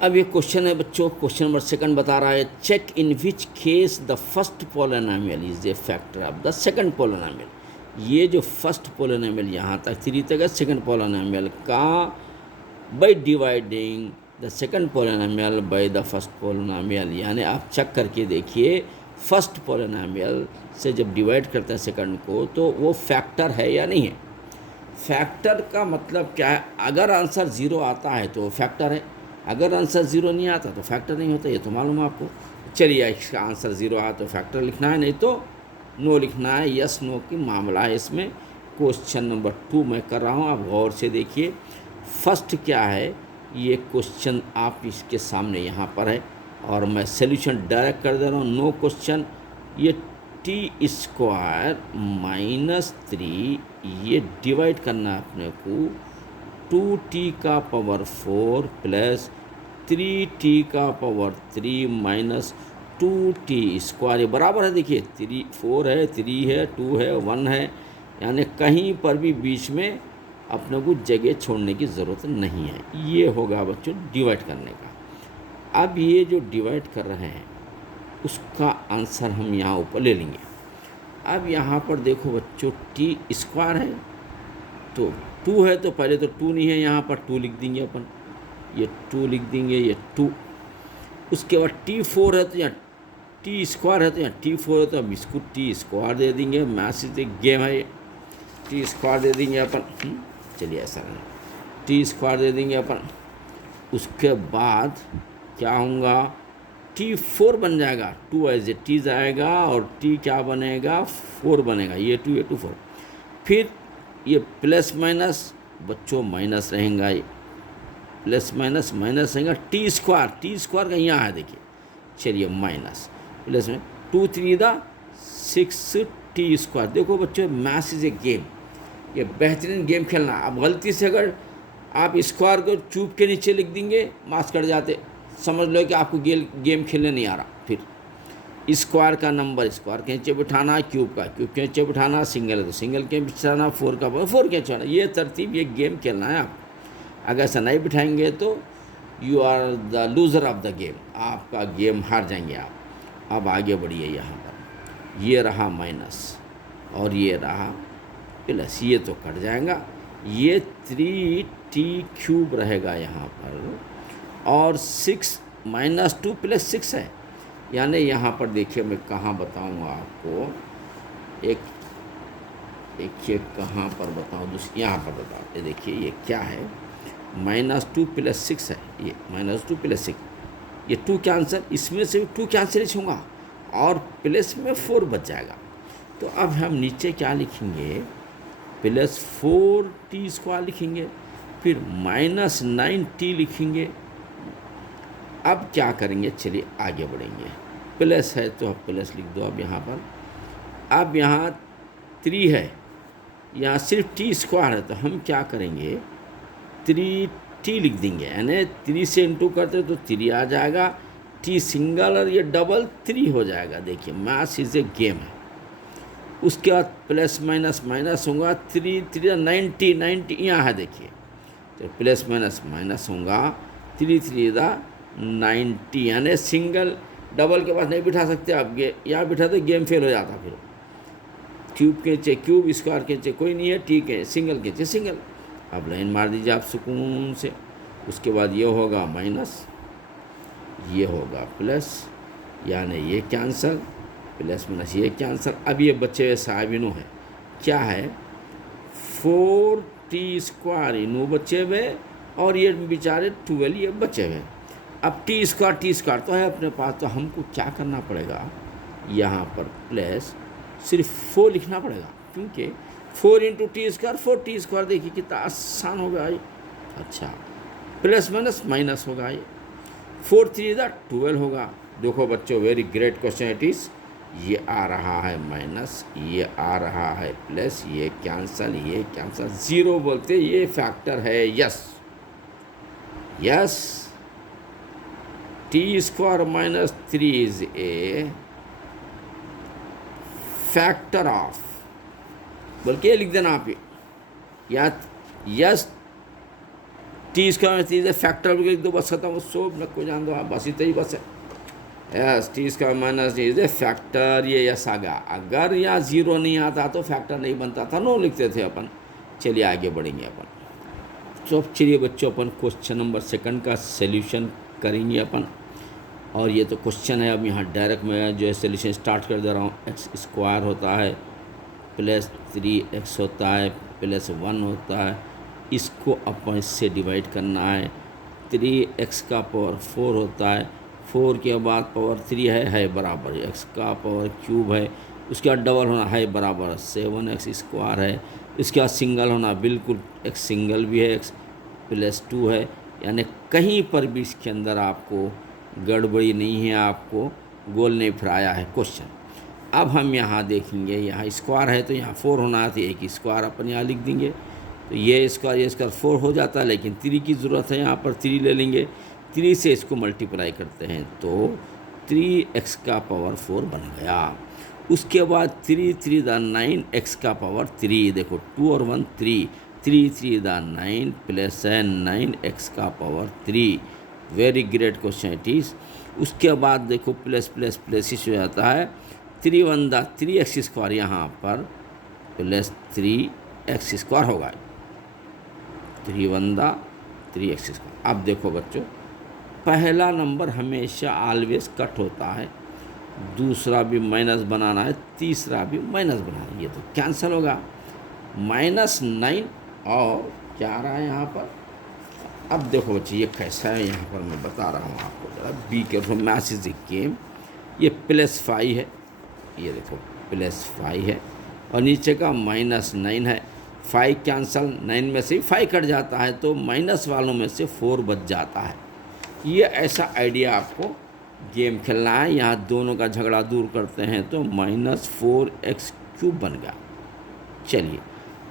अब ये क्वेश्चन है बच्चों, क्वेश्चन नंबर सेकंड बता रहा है check in which case the first polynomial is a factor of the second polynomial. ये जो फर्स्ट पोलिनोमियल यहाँ तक 3 तक है, सेकंड पोलिनोमियल का by dividing the second polynomial by the first polynomial. यानी आप चेक करके देखिए फर्स्ट पोलिनोमियल से जब डिवाइड करते हैं सेकंड को तो वो फैक्टर है या नहीं है। फैक्टर का मतलब क्या है, अगर आंसर 0 आता है तो फैक्टर है, अगर आंसर 0 नहीं आता तो फैक्टर नहीं होता, ये तो मालूम है आपको। चलिए इसका आंसर 0 आया तो फैक्टर लिखना है, नहीं तो नो लिखना है। यस नो की मामला है इसमें। क्वेश्चन नंबर 2 मैं कर रहा हूँ, आप गौर से देखिए। फर्स्ट क्या है, ये क्वेश्चन आप इसके सामने यहाँ पर है और मैं सोल्यूशन डायरेक्ट कर दे रहा हूँ। No question. ये टी स्क्वायर माइनस 3 ये डिवाइड करना है अपने को 2t का पावर 4 प्लस 3t का पावर 3 माइनस 2t स्क्वायर, ये बराबर है। देखिए 3 4 है, 3 है, 2 है, 1 है, यानी कहीं पर भी बीच में अपने को जगह छोड़ने की ज़रूरत नहीं है। ये होगा बच्चों डिवाइड करने का। अब ये जो डिवाइड कर रहे हैं उसका आंसर हम यहाँ ऊपर ले लेंगे। अब यहाँ पर देखो बच्चों टी स्क्वायर है तो 2 है, तो पहले तो 2 नहीं है, यहाँ पर 2 लिख देंगे अपन, ये 2 लिख देंगे, ये 2। उसके बाद t4 है तो यहाँ टी स्क्वायर है तो यहाँ t4 है तो अब इसको टी स्क्वायर दे देंगे। मैथ एक गेम है, टी स्क्वायर दे देंगे अपन। चलिए ऐसा नहीं, टी स्क्वायर दे देंगे अपन। उसके बाद क्या होगा, t4 बन जाएगा, 2 एज ए टीज आएगा और t क्या बनेगा 4 बनेगा, ये 2 ये 2 4। फिर ये प्लस माइनस बच्चों माइनस रहेगा, ये प्लस माइनस माइनस रहेगा। टी स्क्वायर का यहाँ है देखिए, चलिए माइनस प्लस में 2 3 6 टी स्क्वायर। देखो बच्चों मैथ इज ए गेम, ये बेहतरीन गेम खेलना। अब गलती से अगर आप स्क्वायर को चूप के नीचे लिख देंगे मार्क्स कट जाते, समझ लो कि आपको गेम खेलने नहीं आ रहा। फिर स्क्वायर का नंबर स्क्वायर के नीचे बिठाना, क्यूब के नीचे बिठाना, सिंगल है तो सिंगल के बिठाना, 4 का 4 के नीचे, ये तरतीब ये गेम खेलना है आप। अगर ऐसा नहीं बिठाएंगे तो you are the loser of the game, आपका गेम हार जाएंगे आप। अब आगे बढ़िए, यहाँ पर ये रहा माइनस और ये रहा प्लस, ये तो कट जाएगा। ये 3t³ रहेगा यहाँ पर और 6 माइनस 2 प्लस 6 है। यानी यहाँ पर देखिए मैं कहाँ बताऊँगा आपको, एक देखिए कहाँ पर बताऊँ, यहाँ पर बताओ। ये देखिए ये क्या है, -2 + 6 है, ये -2 + 6, ये 2 कैंसिल, इसमें से 2 कैंसिल होगा और प्लस में 4 बच जाएगा। तो अब हम नीचे क्या लिखेंगे, +4t² लिखेंगे, फिर -9t लिखेंगे। अब क्या करेंगे, चलिए आगे बढ़ेंगे। प्लस है तो अब प्लस लिख दो अब यहाँ पर। अब यहाँ 3 है, यहाँ सिर्फ t² है तो हम क्या करेंगे 3t लिख देंगे, यानी 3 से इंटू करते तो 3 आ जाएगा, t सिंगल और ये डबल 3 हो जाएगा। देखिए मैथ इज ए गेम है। उसके बाद प्लस माइनस माइनस होगा, 3 3 90 यहाँ है देखिए, तो प्लस माइनस माइनस होगा, 3 3 90, यानी सिंगल डबल के पास नहीं बिठा सकते आप, यहाँ बिठा तो गेम फेल हो जाता। फिर क्यूब के नीचे क्यूब, स्क्वायर के नीचे कोई नहीं है, ठीक है, सिंगल के नीचे सिंगल। अब लाइन मार दीजिए आप सुकून से। उसके बाद ये होगा माइनस, ये होगा प्लस, यानी ये कैंसल, प्लस माइनस ये कैंसल। अब ये बचे हुए साबिनो है, क्या है 4t² इनो बचे हुए और ये बेचारे 12 ये बचे हुए। अब t² तो है अपने पास, तो हमको क्या करना पड़ेगा, यहाँ पर प्लस सिर्फ 4 लिखना पड़ेगा, क्योंकि 4 × t², 4t²। देखिए कितना आसान होगा ये। अच्छा प्लस माइनस माइनस होगा, ये 4 3 12 होगा। देखो बच्चों very great question it is. ये आ रहा है माइनस, ये आ रहा है प्लस, ये कैंसल, ये कैंसल, 0 बोलते ये फैक्टर है। Yes yes, t² - 3 is a factor of, बल्कि ये लिख देना आप, या यस टी स्क्वायर में 3 फैक्टर लिख दो, बस खत्म, सो न को जान दो आप, बस इतना ही बस है। Yes, T square minus D is factor, ये यस आ गया। अगर यहाँ ज़ीरो नहीं आता तो फैक्टर नहीं बनता था, नो लिखते थे अपन। चलिए आगे बढ़ेंगे अपन। तो अब चलिए बच्चों अपन क्वेश्चन नंबर 2 का सॉल्यूशन करेंगे अपन। और ये तो क्वेश्चन है, अब यहाँ डायरेक्ट मैं जो है सॉल्यूशन स्टार्ट कर दे रहा हूँ। एक्स स्क्वायर होता है प्लस 3x होता है प्लस 1 होता है, इसको अपन इससे डिवाइड करना है। 3x का पावर 4 होता है, 4 के बाद पावर 3 है बराबर x का पावर क्यूब है, उसके बाद डबल होना है बराबर 7x स्क्वायर है, इसके बाद सिंगल होना, बिल्कुल x सिंगल भी है, x प्लस 2 है। यानी कहीं पर भी इसके अंदर आपको गड़बड़ी नहीं है, आपको गोल नहीं फिराया है क्वेश्चन। अब हम यहाँ देखेंगे, यहाँ स्क्वायर है तो यहाँ 4 होना है, तो एक स्क्वायर अपन यहाँ लिख देंगे। तो ये स्क्वायर 4 हो जाता है, लेकिन 3 की ज़रूरत है, यहाँ पर 3 ले लेंगे। 3 से इसको मल्टीप्लाई करते हैं तो 3x का पावर 4 बन गया। उसके बाद 3 3 दा 9 x का पावर 3, देखो 2 और 1 3, 3 3 दा 9 प्लस 9 x का power 3। Very great question it is. उसके बाद देखो प्लस प्लस प्लस इस हो जाता है, 3 1 दा 3x स्क्वायर, यहाँ पर प्लस 3x स्क्वायर होगा, 3 1 दा 3x स्क्वायर। अब देखो बच्चों, पहला नंबर हमेशा ऑलवेज कट होता है, दूसरा भी माइनस बनाना है, तीसरा भी माइनस बनाना है, ये तो कैंसिल होगा। -9 और क्या आ रहा है यहाँ पर। अब देखो बच्चे ये कैसा है, यहाँ पर मैं बता रहा हूँ आपको, जरा be careful, math is a game. ये +5 है, ये देखो +5 है, और नीचे का -9 है। 5 कैंसल, 9 में से 5 कट जाता है, तो माइनस वालों में से 4 बच जाता है। ये ऐसा आइडिया आपको गेम खेलना है। यहाँ दोनों का झगड़ा दूर करते हैं तो -4x³ बन गया। चलिए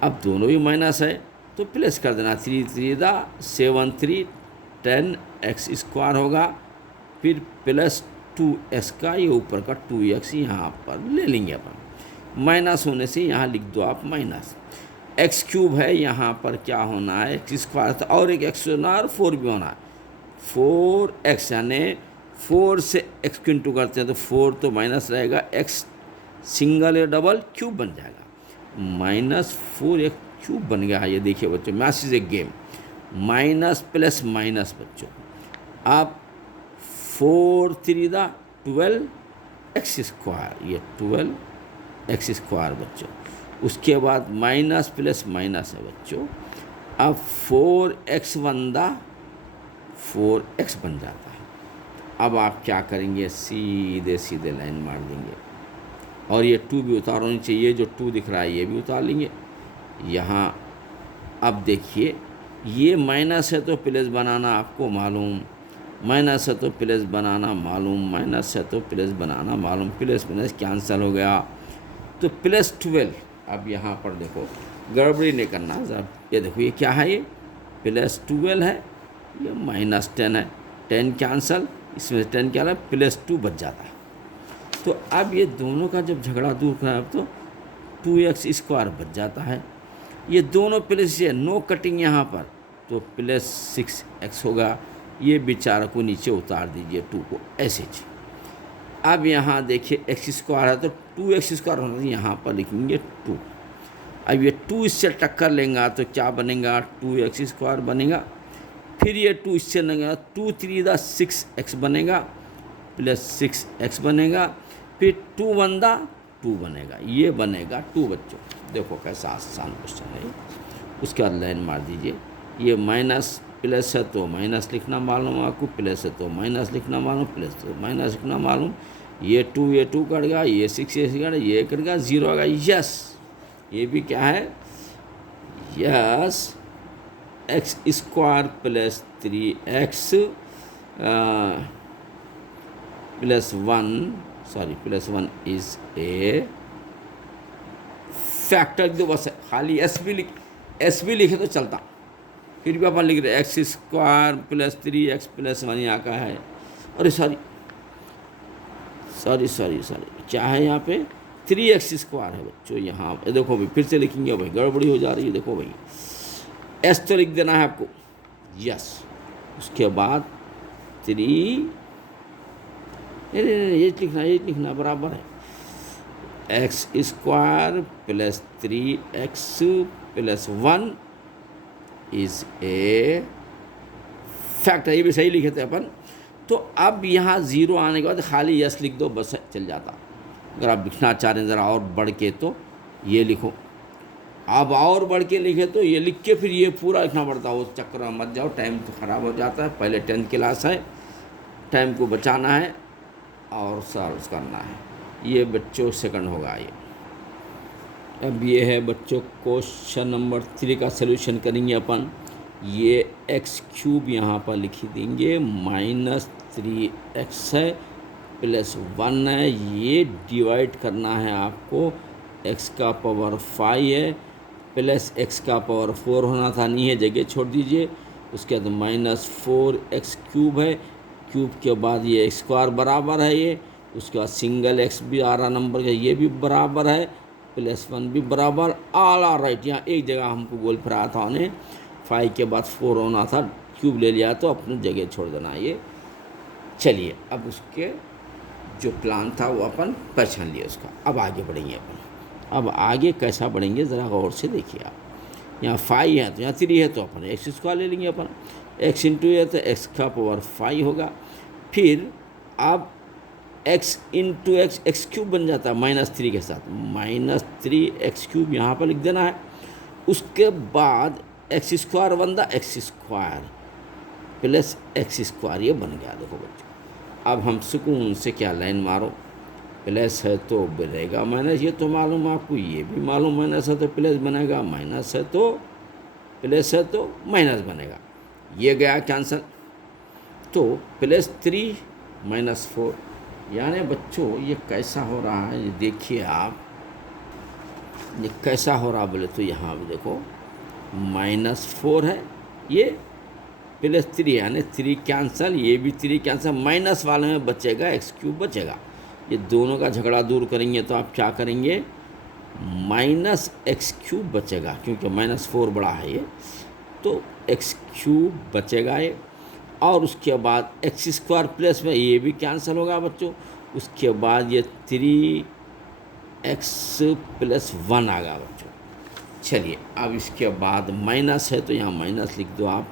अब दोनों भी माइनस है तो प्लस कर देना, 3 3 दा 7 3 10x स्क्वायर होगा, फिर प्लस 2x का ये ऊपर का 2x यहाँ पर ले लेंगे अपन। माइनस होने से यहाँ लिख दो आप माइनस, x³ है, यहाँ पर क्या होना है x स्क्वायर, तो और एक x होना और 4 भी होना है। 4x यानी 4 से x को इंटू करते हैं तो 4 तो माइनस रहेगा, x सिंगल या डबल क्यूब बन जाएगा, -4x³ बन गया है। ये देखिए बच्चों, math is a game, minus plus minus बच्चों। अब 4 3 दा 12x स्क्वायर, ये 12x स्क्वायर बच्चों। उसके बाद माइनस प्लस माइनस है बच्चों। अब 4x 1 दा 4x बन जाता है। अब आप क्या करेंगे, सीधे सीधे लाइन मार देंगे, और ये 2 भी उतार होनी चाहिए, ये जो 2 दिख रहा है ये भी उतार लेंगे यहाँ। अब देखिए ये माइनस है तो प्लस बनाना आपको मालूम, माइनस है तो प्लस बनाना मालूम, माइनस है तो प्लस बनाना मालूम, प्लस माइनस कैंसिल हो गया, तो +12। अब यहाँ पर देखो गड़बड़ी नहीं करना, ये देखो ये क्या है, ये +12 है, ये -10 है, 10 कैंसल, इसमें 10 क्या है, +2 बच जाता है। तो अब ये दोनों का जब झगड़ा दूर करें अब तो 2x स्क्वायर बच जाता है। ये दोनों प्लस से नो कटिंग यहाँ पर, तो +6x होगा। ये बेचारा को नीचे उतार दीजिए 2 को, ऐसे जी। अब यहाँ देखिए x स्क्वायर है तो 2x स्क्वायर होना चाहिए, यहाँ पर लिखेंगे 2। अब ये 2 इससे टक्कर लेंगा तो क्या बनेगा, 2x स्क्वायर बनेगा। फिर ये 2 इससे लगेगा, 2 3 दा 6x बनेगा, +6x बनेगा, फिर 2 1 दा 2 बनेगा, ये बनेगा 2 बच्चों। देखो कैसा आसान क्वेश्चन है। उसके बाद लाइन मार दीजिए, ये माइनस प्लस है तो माइनस लिखना मालूम आपको, प्लस है तो माइनस लिखना मालूम, प्लस तो माइनस लिखना मालूम। ये 2 कट गया, ये 6 ये कट गया, ये कट गया, 0 आ गया। यस, ये भी क्या है, yes, x square plus 3x +1 is a factor. दो बस खाली एस भी लिखे तो चलता, फिर भी अपन लिख रहे x square plus 3x plus 1 यहाँ का है। अरे सॉरी, क्या है यहाँ पे, 3x स्क्वायर है बच्चों। यहाँ देखो भाई, फिर से लिखेंगे भाई, गड़बड़ी हो जा रही है। देखो भाई, एस तो लिख देना है आपको, यस, उसके बाद 3, ये लिखना बराबर है x square plus 3x plus 1 is a factor. ये भी सही लिखे थे अपन। तो अब यहाँ 0 आने के बाद खाली यस लिख दो, बस चल जाता। अगर आप लिखना चाह रहे हैं ज़रा और बढ़ के तो ये लिखो। अब और बढ़ के लिखे तो ये लिख के फिर ये पूरा लिखना पड़ता है। वो चक्कर में मत जाओ, टाइम तो ख़राब हो जाता है। पहले 10th क्लास है, टाइम को बचाना है और सॉल्व करना है। ये बच्चों सेकंड होगा ये। अब ये है बच्चों क्वेश्चन नंबर 3 का सलूशन करेंगे अपन। ये x³ यहाँ पर लिख देंगे, -3x है प्लस 1 है। ये डिवाइड करना है आपको, x का पावर 5 है प्लस x का पावर 4 होना था, नहीं है जगह छोड़ दीजिए। उसके बाद -4x³ है, क्यूब के बाद ये स्क्वायर बराबर है ये। उसके बाद सिंगल x भी आ रहा नंबर का, ये भी बराबर है, प्लस 1 भी बराबर, ऑल आर राइट। यहाँ एक जगह हमको गोल फिराया था उन्हें, 5 के बाद 4 होना था, क्यूब ले लिया तो अपनी जगह छोड़ देना ये। चलिए अब उसके जो प्लान था वो अपन पहचान लिया उसका। अब आगे बढ़ेंगे अपन। अब आगे कैसा बढ़ेंगे ज़रा गौर से देखिए आप। यहाँ 5 है तो यहाँ 3 है तो अपन x² ले लेंगे अपन। x इंटू है तो x का पावर 5 होगा। फिर अब x इंटू x³ बन जाता है -3 के साथ, -3x³ यहाँ पर लिख देना है। उसके बाद x² बनता x² प्लस x², ये बन गया। देखो बच्चों, अब हम सुकून से क्या लाइन मारो, प्लस है तो बनेगा माइनस, ये तो मालूम आपको, ये भी मालूम, माइनस है तो प्लस बनेगा, माइनस है तो प्लस है तो माइनस बनेगा। ये गया कैंसल, तो +3 -4, यानी बच्चों ये कैसा हो रहा है, ये देखिए आप, ये कैसा हो रहा बोले तो यहाँ भी देखो -4 है, ये +3 यानी 3 कैंसल, ये भी 3 कैंसल, माइनस वाले में बचेगा x³ बचेगा। ये दोनों का झगड़ा दूर करेंगे तो आप क्या करेंगे, -x³ बचेगा, क्योंकि -4 बड़ा है ये, तो x³ बचेगा ये। और उसके बाद x² प्लस में ये भी कैंसिल होगा बच्चों। उसके बाद ये 3x + 1 आ गया बच्चों। चलिए अब इसके बाद माइनस है तो यहाँ माइनस लिख दो आप,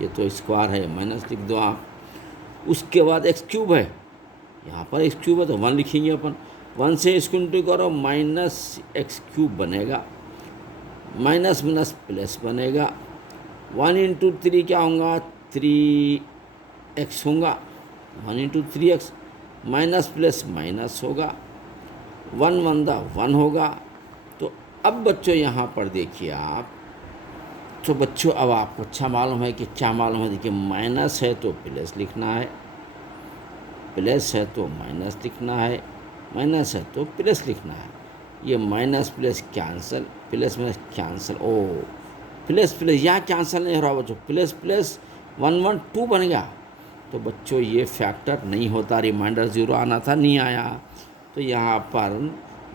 ये तो स्क्वायर है, माइनस लिख दो आप। उसके बाद x³ है, यहाँ पर x³ है तो 1 लिखेंगे अपन। 1 से इसको इंटू करो, -x³ बनेगा, माइनस माइनस प्लस बनेगा। 1 इंटू 3 क्या होगा, 3x होगा, 1 into 3x, minus plus minus होगा, 1 1 1 होगा। तो अब बच्चों यहाँ पर देखिए आप, तो बच्चों अब आपको अच्छा मालूम है कि क्या मालूम है, देखिए माइनस है तो प्लस लिखना है, प्लस है तो माइनस लिखना है, माइनस है तो प्लस लिखना है। ये minus plus cancel, plus minus cancel, ओ प्लस प्लस यहाँ कैंसल नहीं हो रहा बच्चों, प्लस प्लस 1 1 2 बन गया। तो बच्चों ये फैक्टर नहीं होता, रिमाइंडर 0 आना था, नहीं आया। तो यहाँ पर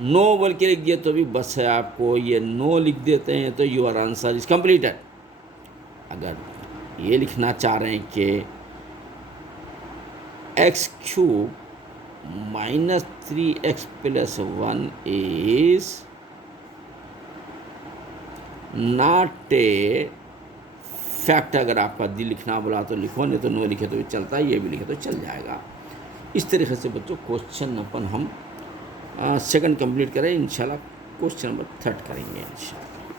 नो बोल के लिख दिए तो भी बस है आपको, ये नो लिख देते हैं तो योर आंसर इज कंप्लीटेड। अगर ये लिखना चाह रहे हैं कि x³ -3x + 1 is not a fact, अगर आपका दिल लिखना बोला तो लिखो, नहीं तो नो लिखे तो भी चलता है, ये भी लिखे तो चल जाएगा। इस तरीके से बच्चों क्वेश्चन अपन हम सेकंड कंप्लीट करें, इंशाल्लाह क्वेश्चन नंबर 3 करेंगे इंशाल्लाह।